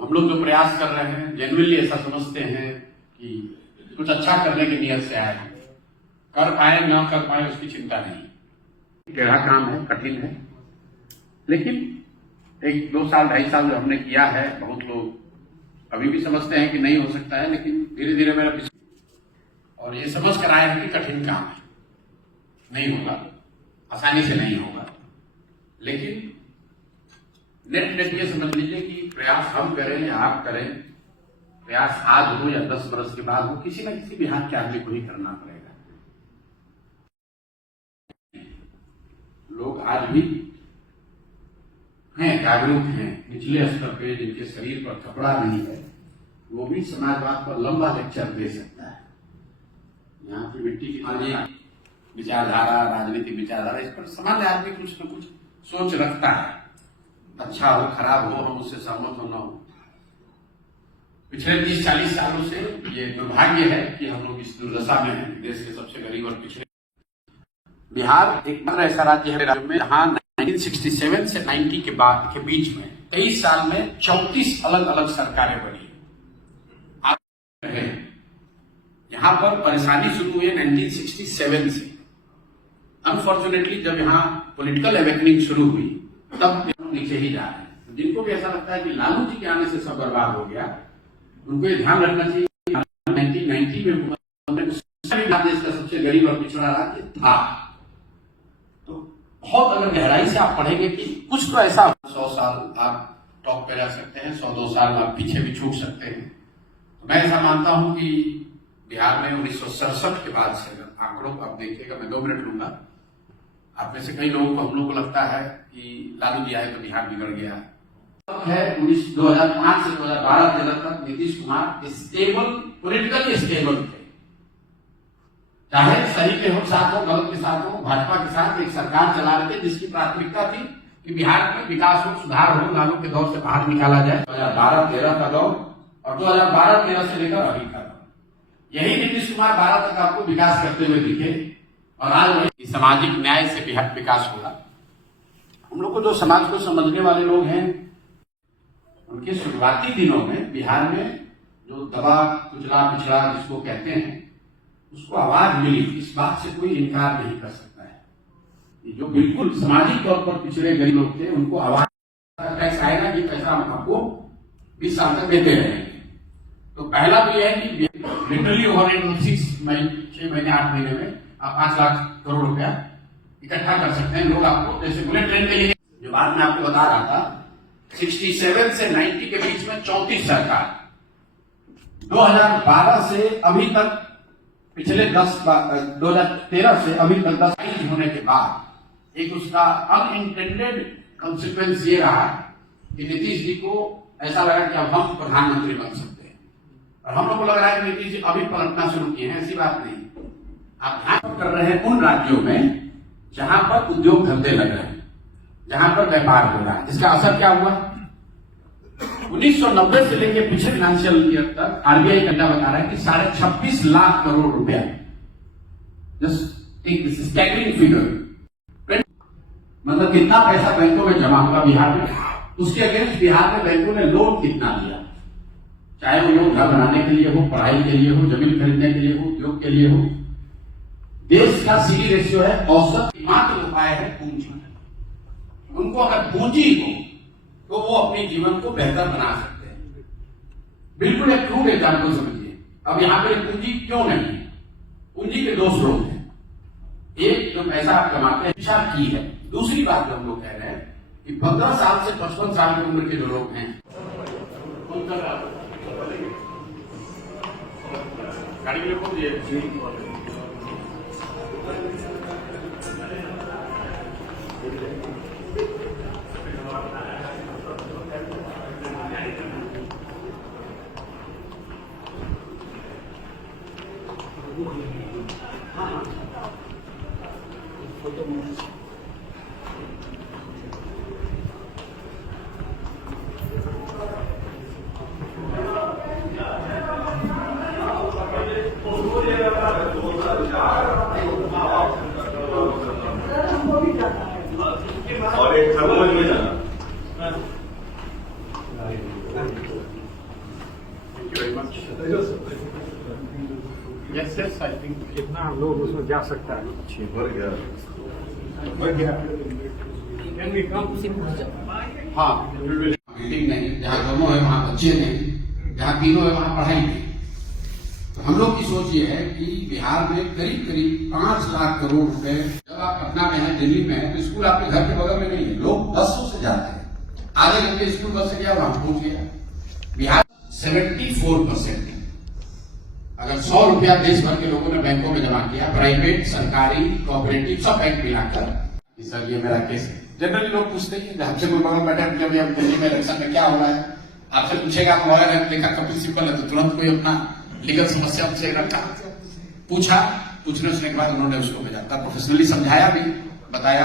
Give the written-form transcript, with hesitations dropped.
हम लोग जो प्रयास कर रहे हैं जेन्युइनली ऐसा समझते हैं कि कुछ अच्छा करने की नियत से आए हैं। कर पाए ना कर पाए उसकी चिंता नहीं। टेढ़ा काम है, कठिन है, लेकिन 1-2 साल 2.5 साल जो हमने किया है, बहुत लोग अभी भी समझते हैं कि नहीं हो सकता है, लेकिन धीरे धीरे मेरा और ये समझ कर आए हैं कि कठिन काम है, नहीं होगा, आसानी से नहीं होगा। लेकिन नेट ये समझ लीजिए कि प्रयास हम करें या आप करें, प्रयास आज हो या 10 वर्ष के बाद हो, किसी न किसी बिहार के आदमी को ही करना पड़ेगा। लोग आज भी हैं, जागरूक हैं, निचले स्तर पे जिनके शरीर पर कपड़ा नहीं है, वो भी समाजवाद पर लंबा लेक्चर दे सकता है। यहाँ की मिट्टी की विचारधारा, राजनीतिक विचारधारा, इस पर सामान्य आदमी कुछ न कुछ सोच रखता है। अच्छा हो खराब हो, हम उससे सहमत हो न हो। पिछले 30-40 सालों से ये दुर्भाग्य है कि हम लोग इस दुर्दशा में हैं। देश के सबसे गरीब और पिछड़े बिहार एक मात्र ऐसा राज्य है राज्य में जहां 1967 से 90 के बीच में 23 साल में 34 अलग अलग सरकारें बनी। यहां पर परेशानी शुरू हुई 1967 से। अनफॉर्चुनेटली जब यहाँ पॉलिटिकल अवेकनिंग शुरू हुई तब नीचे ही जा रहे हैं। जिनको भी ऐसा लगता है कि लालू जी के आने से सब बर्बाद हो गया, उनको ये ध्यान रखना चाहिए 1990 में देश का सबसे गरीब और पिछड़ा राज्य था। तो बहुत अगर गहराई से आप पढ़ेंगे कि कुछ तो ऐसा 100 साल आप टॉप पे रह सकते हैं, 100-2 साल आप पीछे भी छूट सकते हैं। तो मैं ऐसा मानता हूं कि बिहार में 1967 के बाद से अगर आंकड़ों को आप देखिएगा, मैं 2 मिनट लूंगा। आप में से कई लोगों को हम लोग को लगता है कि लालू जी आए तो बिहार बिगड़ गया है। 2005 से 2012-13 तक Nitish Kumar stable, politically stable थे। चाहे सही के साथ हो, गलत के साथ हो, भाजपा के साथ एक सरकार चला रहे थे जिसकी प्राथमिकता थी कि बिहार में विकास हो, सुधार हो, लालू के दौर से बाहर निकाला जाए। 2012-13 का दौर और 2012-13 से लेकर अभी का दौर, यही नीतीश कुमार 12 तक आपको विकास करते हुए दिखे। और आज वही सामाजिक न्याय से विकास होगा। हम लोग को जो समाज को समझने वाले लोग हैं, उनके शुरुआती दिनों में बिहार में जो दबा कुचला पिछड़ा जिसको कहते हैं, उसको आवाज मिली। इस बात से कोई इनकार नहीं कर सकता है। जो बिल्कुल सामाजिक तौर पर पिछड़े गरीब लोग थे, उनको आवाज टैक्स आएगा कि पैसा हम आपको 20 साल तक देते रहेंगे। तो पहला तो यह है कि लिटरली ओवर 6 महीने 8 महीने में आप 5 लाख करोड़ रुपया इकट्ठा कर सकते हैं। लोग आपको जैसे बुलेट ट्रेन के लिए जो बात मैं आपको बता रहा था, 67 से 90 के बीच में 34 सरकार, 2012 से अभी तक पिछले 2013 से अभी तक 10 होने के बाद एक उसका अनइंटेंडेड कॉन्सिक्वेंस ये रहा कि नीतीश जी को ऐसा लगा कि अब हम प्रधानमंत्री बन सकते हैं। और हम लोग को लग रहा है कि नीतीश जी अभी पलटना शुरू किए हैं। ऐसी बात नहीं। आप ध्यान कर रहे हैं उन राज्यों में जहां पर उद्योग धंधे लग रहे हैं, जहां पर व्यापार हो रहा है। इसका असर क्या हुआ? 1990 से लेकर पिछले फाइनेंशियल ईयर तक आरबीआई का बता रहा है कि 26.5 लाख करोड़ रुपया, जस्ट एक स्टैगरिंग फिगर, मतलब कितना पैसा बैंकों में जमा होगा बिहार में। उसके अगेंस्ट बिहार में बैंकों ने लोन कितना दिया, चाहे वो लोग घर बनाने के लिए हो, पढ़ाई के लिए हो, जमीन खरीदने के लिए हो, उद्योग के लिए हो। देश का सीडी रेशियो है औसत, मात्र उपाय है पूंजी। उनको अगर पूंजी हो तो वो अपने जीवन को बेहतर बना सकते हैं। बिल्कुल एक क्रूड एग्जाम्पल समझिए। अब यहां पर पूंजी क्यों नहीं है? पूंजी के 2 स्रोत हैं। एक जो पैसा आप कमाते हैं, शिक्षा की है। दूसरी बात जो हम लोग कह रहे हैं कि 15 साल से 55 साल की उम्र के जो लोग हैं, गाड़ी के लिए कौन दिए? और एक खरगोश में जाना। यस यस आई थिंक कितना लोग उसमें जा सकता है? भर गया। Can we come? हाँ बिल्डिंग नहीं, जहाँ दोनों है वहाँ बच्चे नहीं, जहाँ तीनों है वहाँ पढ़ाई नहीं। तो हम लोग की सोच ये है कि बिहार में करीब करीब 5 लाख करोड़ रुपए, जब आप पटना में हैं, दिल्ली में हैं, तो स्कूल आपके घर के बगल में नहीं है, लोग बसों से जाते हैं, आधे घंटे स्कूल बस से गया वहां पहुंच गया। बिहार 74%, अगर 100 रुपया देश भर के लोगों ने बैंकों में जमा किया, प्राइवेट, सरकारी, कोऑपरेटिव सब बैंक मिलाकर, सर ये मेरा केस है। जनरली लोग पूछते हैं कि हमसे कोई बगल बैठा है, जब हम दिल्ली में इलेक्शन में क्या हो रहा है, आपसे पूछेगा आप लॉयर है, देखा कपिल सिब्बल है, तो तुरंत कोई अपना लीगल समस्या उनसे रखा, पूछने के बाद उन्होंने उसको भेजा, प्रोफेशनली समझाया भी, बताया।